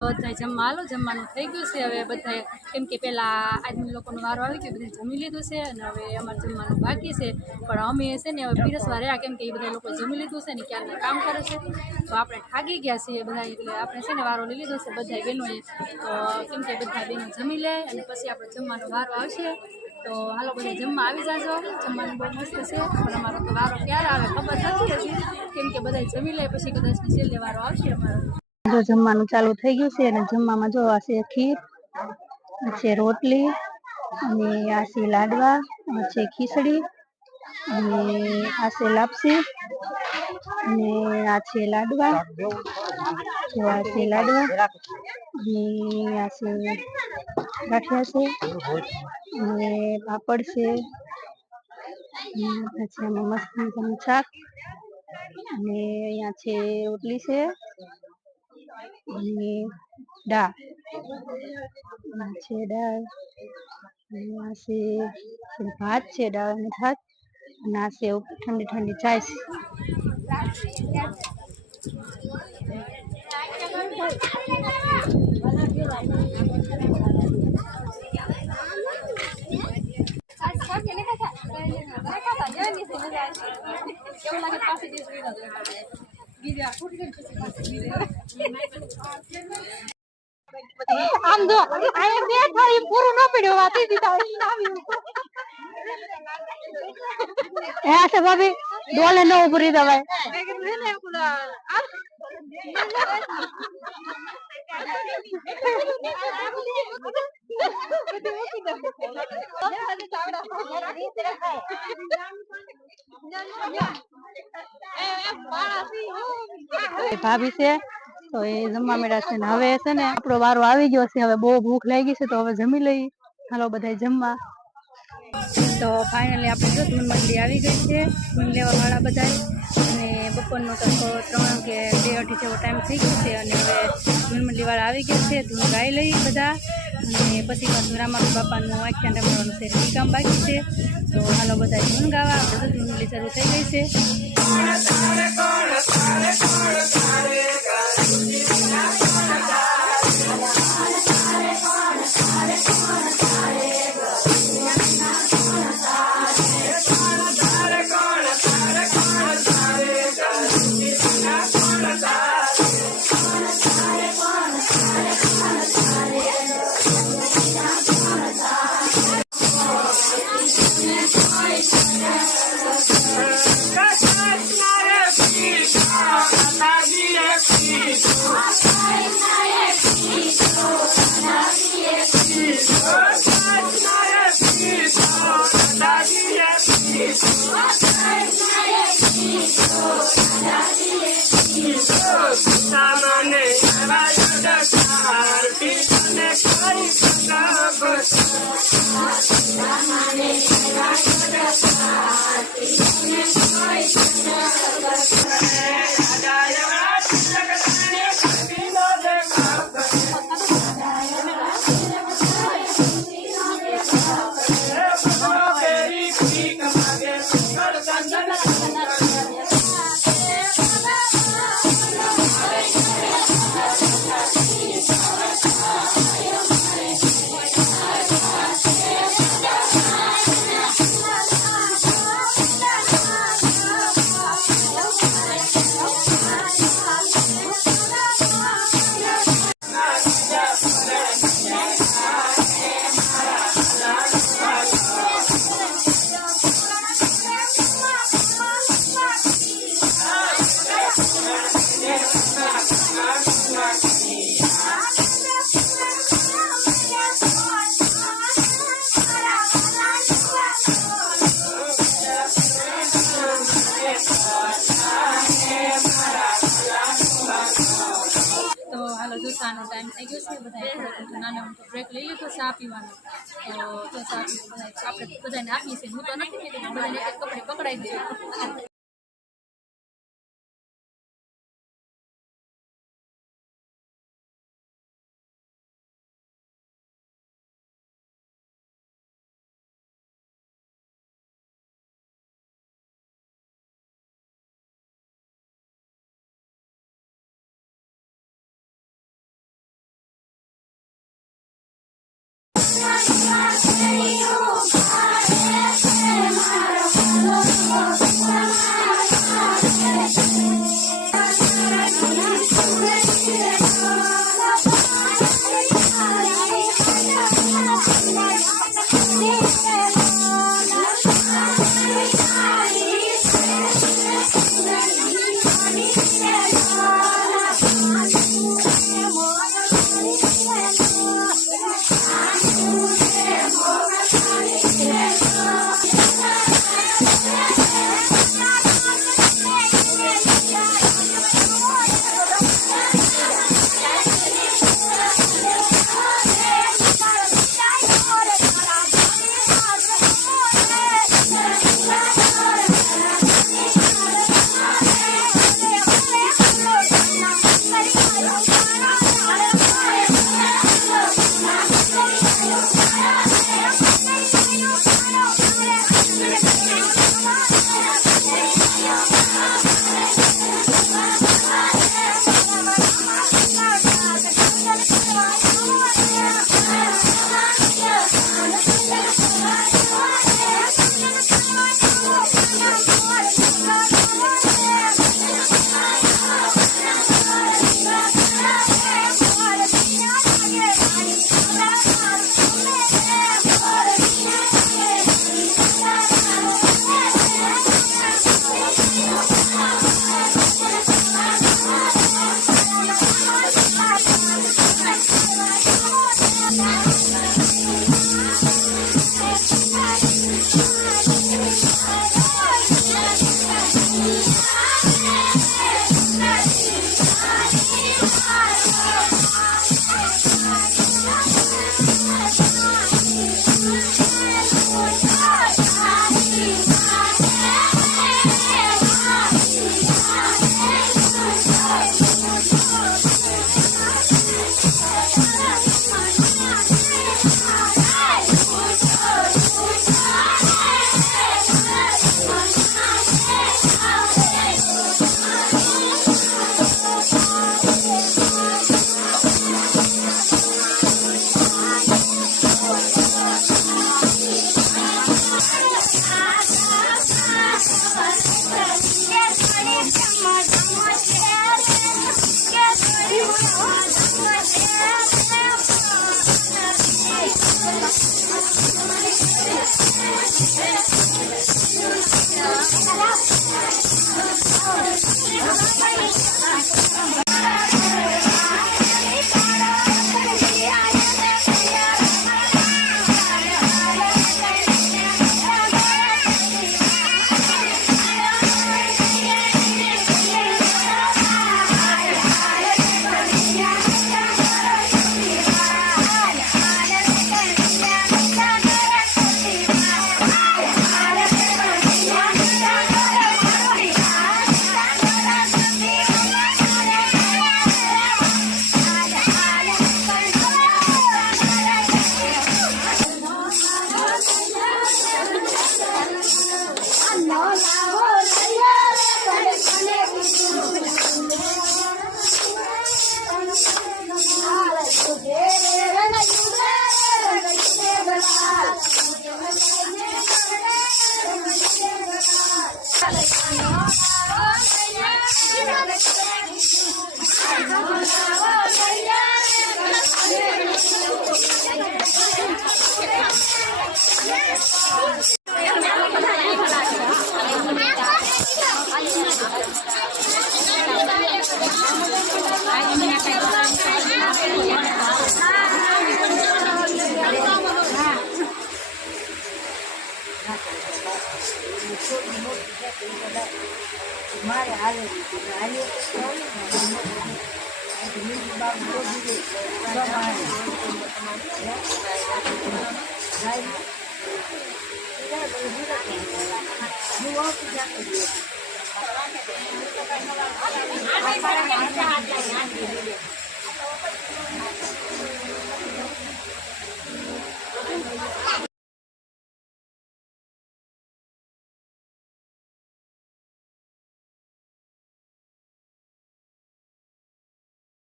બધા જમવા હાલો જમવાનું થઈ ગયું છે હવે બધા કેમ કે પેલા આદમી લોકોનો વારો આવી ગયો બધા જમી લીધું છે અને હવે અમારે જમવાનું બાકી છે પણ અમે છે ને હવે પીરસવા રહ્યા કેમ કે એ બધા લોકો જમી લીધું છે ને ક્યારના કામ કરે છે તો આપણે થાકી ગયા છીએ બધા એટલે આપણે છે ને વારો લઈ લીધો છે બધા બહેનોએ તો કેમ કે બધા બહેનો જમી લે અને પછી આપણે જમવાનો વારો આવશે તો હાલો બધા જમવા આવી જાજો જમવાનું બહુ મસ્ત છે પણ અમારો તો વારો ક્યારે આવે ખબર નથી હજી કેમ કે બધા જમી લે પછી કદાચ છેલ્લે વારો આવશે અમારો જો જમવાનું ચાલુ થઈ ગયું છે અને જમવામાં જો આ છે ખીર છે રોટલી અને આ છે લાડવા છે ખીચડી અને આ છે લાપસી અને આ છે લાડવા જો આ છે લાડવા અને આ છે ગાંઠિયા છે અને પાપડ છે પછી આમાં મસ્ત મજાનું શાક અને અહીંયા છે રોટલી છે અને દાળ છે દાળ આ છે ભાત છે દાળ અને ભાત અને આ છે ઠંડી ઠંડી ચાય છે આમ જો આ બે થાળી પૂરું ન પડ્યું વાતી દીધા ऐसे से भाभी डोले न ऊपरी दवाई भाभी से तो ये जमवा मेड़ा से ने हवे छे ने आपणो वारो आवी गयो छे हवे बहु भूख लागी छे तो हवे जमी लई हालो बधाय जमवा तो फाइनली આપણે જો ધૂન મંડળી આવી ગઈ છે ધૂન લેવા વાળા બધાય અને બપોરનો તો 3 કે 2:30 જેવો ટાઈમ થઈ ગયો છે અને હવે ધૂન મંડળી વાળા આવી ગયા છે ધૂન ગાઈ લઈ બધા અને પછી પાછું રામાપીર બાપાનું આખ્યાન રમાડવાનું છે એ કામ બાકી છે તો હાલો બધા ધૂન ગાવા આપણે ધૂન મંડળી શરૂ થઈ ગઈ છે ચાનો ટાઈમ થઈ ગયો છે બધા નાનો બ્રેક લઈ લીધો ચા પીવાનો તો ચા પીવા આપણે બધાને આપીએ છીએ હું તો નથી પીતી બધાને એક કપડે પકડાઈ દે